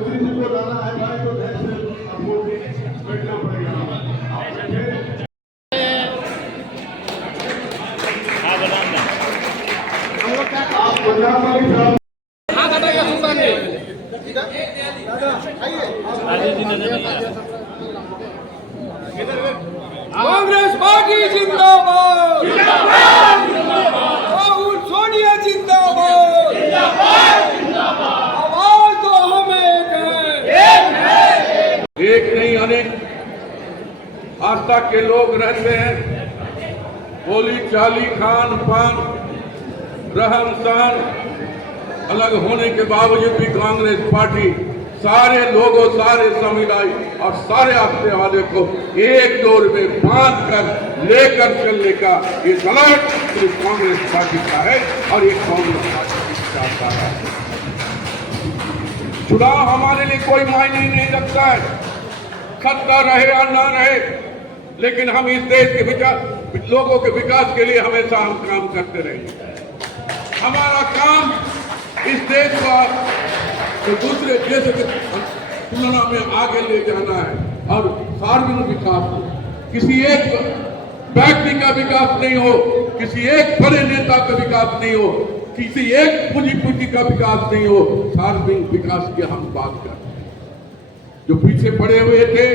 मंत्री जी को लाना है भाई तो आपको बैठना पड़ेगा। आप प्रधानमंत्री साहब कांग्रेस पार्टी जिंदाबाद, राहुल सोनिया जिंदाबाद, आवाज तो हम एक नहीं अनेक आस्था के लोग रहते हैं। बोली चाली खान पान रहन सहन अलग होने के बावजूद भी कांग्रेस पार्टी सारे लोगों, सारे समुदाय और सारे आस्थे वाले को एक डोर में बांध कर लेकर चलने का ये सलाह सिर्फ कांग्रेस पार्टी का है और ये कांग्रेस पार्टी चाहता है। चुनाव हमारे लिए कोई मायने नहीं रखता है, सत्ता रहे या ना रहे, लेकिन हम इस देश के विकास, लोगों के विकास के लिए हमेशा हम काम करते रहेंगे। हमारा काम इस देश को तो दूसरे देशों की तुलना में आगे ले जाना है और सार्वजनिक विकास हो, किसी एक व्यक्ति का विकास नहीं हो, किसी एक बड़े नेता का विकास नहीं हो, किसी एक पूंजीपति का विकास नहीं हो, सार्वजनिक विकास की हम बात करते हैं। जो पीछे पड़े हुए थे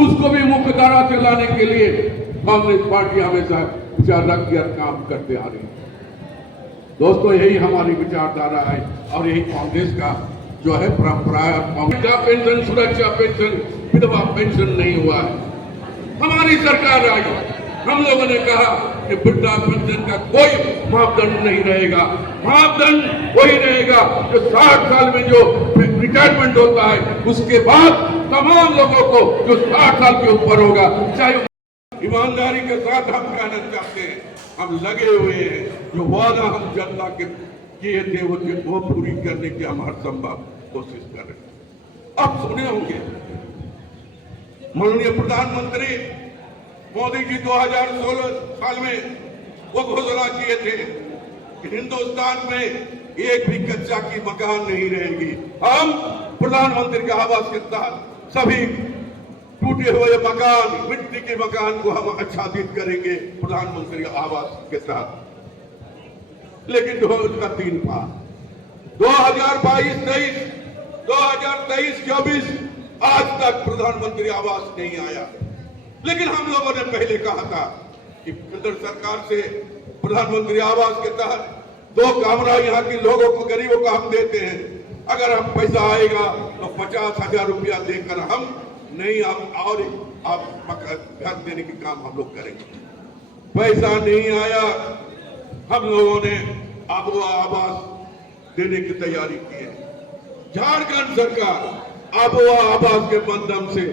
उसको भी मुख्य धारा से लाने के लिए कांग्रेस पार्टी हमेशा विचार रख कर काम करते आ रही है। दोस्तों, यही हमारी विचारधारा है और यही कांग्रेस का जो है परंपरा है। वृद्धा पेंशन, सुरक्षा पेंशन, विधवा पेंशन नहीं हुआ है। हमारी सरकार आई, हम लोगों ने कहा कि वृद्धा पेंशन का कोई मापदंड नहीं रहेगा। मापदंड वही रहेगा जो 60 साल में जो रिटायरमेंट होता है उसके बाद तमाम लोगों को जो 60 साल के ऊपर होगा, चाहे ईमानदारी के साथ हम कहना चाहते हैं, हम लगे हुए हैं। जो वादा हम जनता के किए थे वो पूरी करने की हम हर संभव कोशिश कर रहे हैं। अब सुने होंगे माननीय प्रधानमंत्री मोदी जी 2016 साल में वो घोषणा किए थे कि हिंदुस्तान में एक भी कच्चा की मकान नहीं रहेगी। हम प्रधानमंत्री के आवास के तहत सभी टूटे हुए मकान, मिट्टी के मकान को हम आच्छादित करेंगे प्रधानमंत्री आवास के साथ। लेकिन उसका 3 पार 2022-23 आज तक प्रधानमंत्री आवास नहीं आया। लेकिन हम लोगों ने पहले कहा था कि केंद्र सरकार से प्रधानमंत्री आवास के तहत 2 कमरा यहाँ के लोगों को, गरीबों को हम देते हैं। अगर हम पैसा आएगा तो 50,000 रुपया देकर हम नहीं, और आप घर देने के काम हम लोग करेंगे। पैसा नहीं आया, हम लोगों ने आवास देने की तैयारी की है। झारखंड सरकार आवास के माध्यम से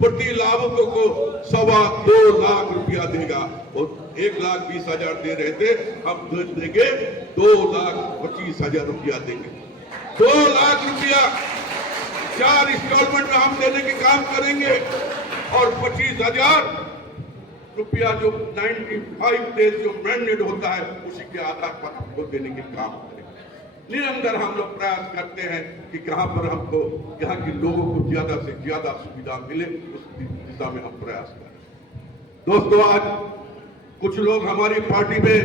प्रति लाभुकों को 2.25 लाख रुपया देगा। और 1,20,000 दे रहे थे, हम देंगे 2,25,000 रुपया देंगे। 2 लाख रुपया 4 इंस्टॉलमेंट में हम देने के काम करेंगे और 25,000 रुपया जो 95 डेज जो मैंडेट होता है उसी के आधार पर हमको देने के काम करेंगे। निरंतर हम लोग प्रयास करते हैं कि कहां पर हमको यहाँ के लोगों को ज्यादा से ज्यादा सुविधा मिले, उस दिशा में हम प्रयास करें। दोस्तों, आज कुछ लोग हमारी पार्टी में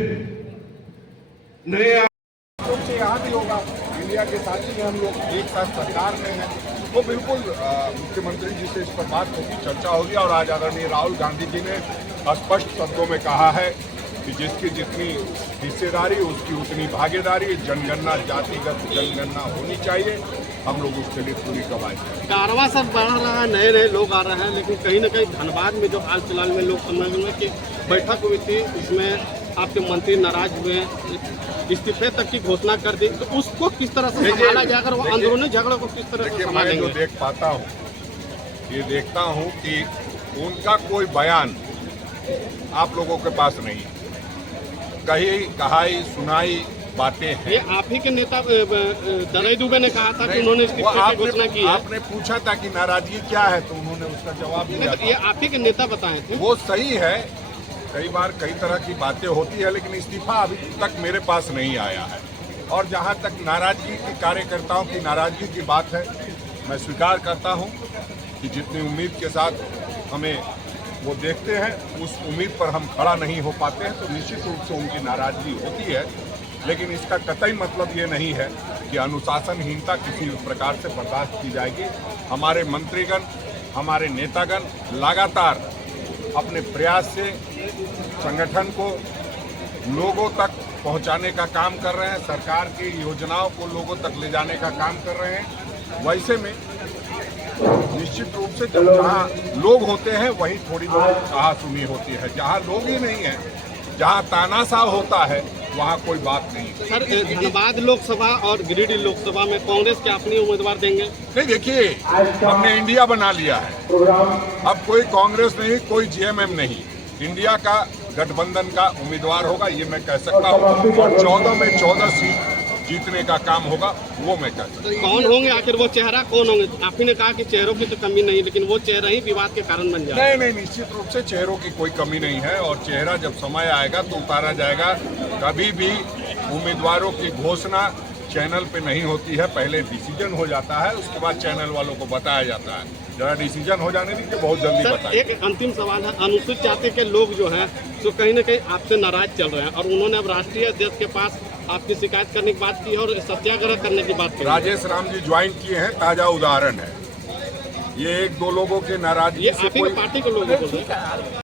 नए से यहाँ भी होगा, इंडिया के साथी में हम लोग एक साथ सरकार में हैं, वो बिल्कुल मुख्यमंत्री जी से इस पर बात होगी, चर्चा होगी। और आज आदरणीय राहुल गांधी जी ने स्पष्ट शब्दों में कहा है कि जिसकी जितनी हिस्सेदारी उसकी उतनी भागीदारी, जनगणना जातिगत जनगणना होनी चाहिए। हम लोग उसके लिए पूरी कवायद करें। कारवां सब बढ़ रहा है, नए नए लोग आ रहे हैं, लेकिन कहीं न कहीं धनबाद में जो हाल फिलहाल में लोग समझ में कि बैठक हुई थी, इसमें आपके मंत्री नाराज हुए, इस्तीफे तक की घोषणा कर दी, तो उसको किस तरह से संभाला जाए? अगर वो अंदरूनी झगड़ों को किस तरह से संभालेंगे? मैं जो देख पाता हूँ, ये देखता हूँ कि उनका कोई बयान आप लोगों के पास नहीं है। कहाई सुनाई बातें हैं। ये आप ही के नेता दरई दुबे ने कहा था कि उन्होंने इस्तीफे की घोषणा की है। आपने पूछा था कि नाराजगी क्या है, तो उन्होंने उसका जवाब दिया। ये आप ही के नेता बताए थे। वो सही है, कई बार कई तरह की बातें होती है, लेकिन इस्तीफा अभी तक मेरे पास नहीं आया है। और जहां तक नाराजगी की कार्यकर्ताओं की नाराजगी की बात है, मैं स्वीकार करता हूं कि जितनी उम्मीद के साथ हमें वो देखते हैं उस उम्मीद पर हम खड़ा नहीं हो पाते हैं, तो निश्चित रूप से उनकी नाराजगी होती है। लेकिन इसका कतई मतलब ये नहीं है कि अनुशासनहीनता किसी भी प्रकार से बर्दाश्त की जाएगी। हमारे मंत्रीगण, हमारे नेतागण लगातार अपने प्रयास से संगठन को लोगों तक पहुंचाने का काम कर रहे हैं, सरकार की योजनाओं को लोगों तक ले जाने का काम कर रहे हैं। वैसे में निश्चित रूप से जब जहाँ लोग होते हैं वहीं थोड़ी बहुत कहा-सुनी होती है। जहाँ लोग ही नहीं है, जहाँ तानाशाह होता है, वहाँ कोई बात नहीं। सर, धनबाद लोकसभा और गिरिडीह लोकसभा में कांग्रेस के अपनी उम्मीदवार देंगे? नहीं, देखिए, हमने इंडिया बना लिया है। अब कोई कांग्रेस नहीं, कोई जेएमएम नहीं, इंडिया का गठबंधन का उम्मीदवार होगा, ये मैं कह सकता हूँ। और 14 में 14 सीट जीतने का काम होगा, वो मैं कह सकता हूँ। कौन होंगे आखिर, वो चेहरा कौन होंगे? आप ही ने कहा कि चेहरों की तो कमी नहीं, लेकिन वो चेहरा ही विवाद के कारण बन जाए। नहीं, निश्चित रूप से चेहरों की कोई कमी नहीं है, और चेहरा जब समय आएगा तो उतारा जाएगा। कभी भी उम्मीदवारों की घोषणा चैनल पे नहीं होती है, पहले डिसीजन हो जाता है, उसके बाद चैनल वालों को बताया जाता है। जरा डिसीजन हो जाने दीजिए, बहुत जल्दी सर, बताएं। एक अंतिम सवाल है, अनुसूचित जाति के लोग जो हैं तो कहीं ना कहीं आपसे नाराज चल रहे हैं, और उन्होंने अब राष्ट्रीय अध्यक्ष के पास आपकी शिकायत करने की बात की है और सत्याग्रह करने की बात की। राजेश राम जी ज्वाइन किए हैं, ताजा उदाहरण है। ये 1-2 लोगों के नाराजगी ये से आप ही कोई पार्टी के लोग बोल रहे हैं।